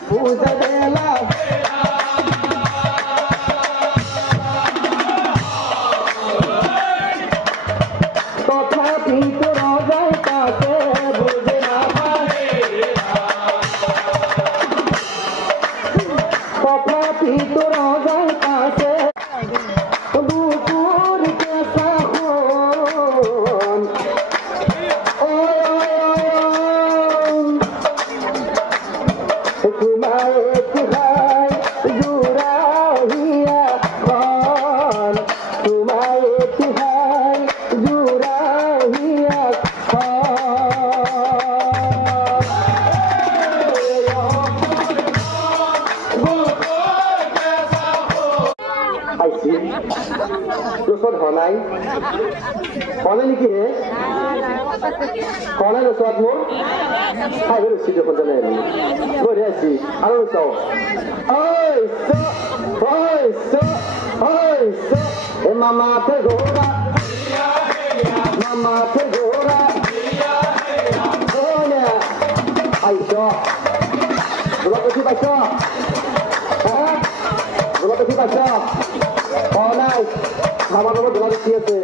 পূজা বেলা তথাপি তোর যায় তাকে বুঝে না পারে তথাপি তোর যায় তাকে বুকুর কেসা হন তোমায় তুহাই জুরাহিয়া খান তোমায় তুহাই জুরাহিয়া আইছি তোর হনাই হনে নাকি হে হনাই রসদ মোর খাই রসি যখন জানে বলে আছি আরো চাও ওই এ মামাতে ঘোড়া আইস গোলা পেছি পাইছ হ্যাঁ গোলা পেছি পাইছ নাই আমার গোলা পেছি আছে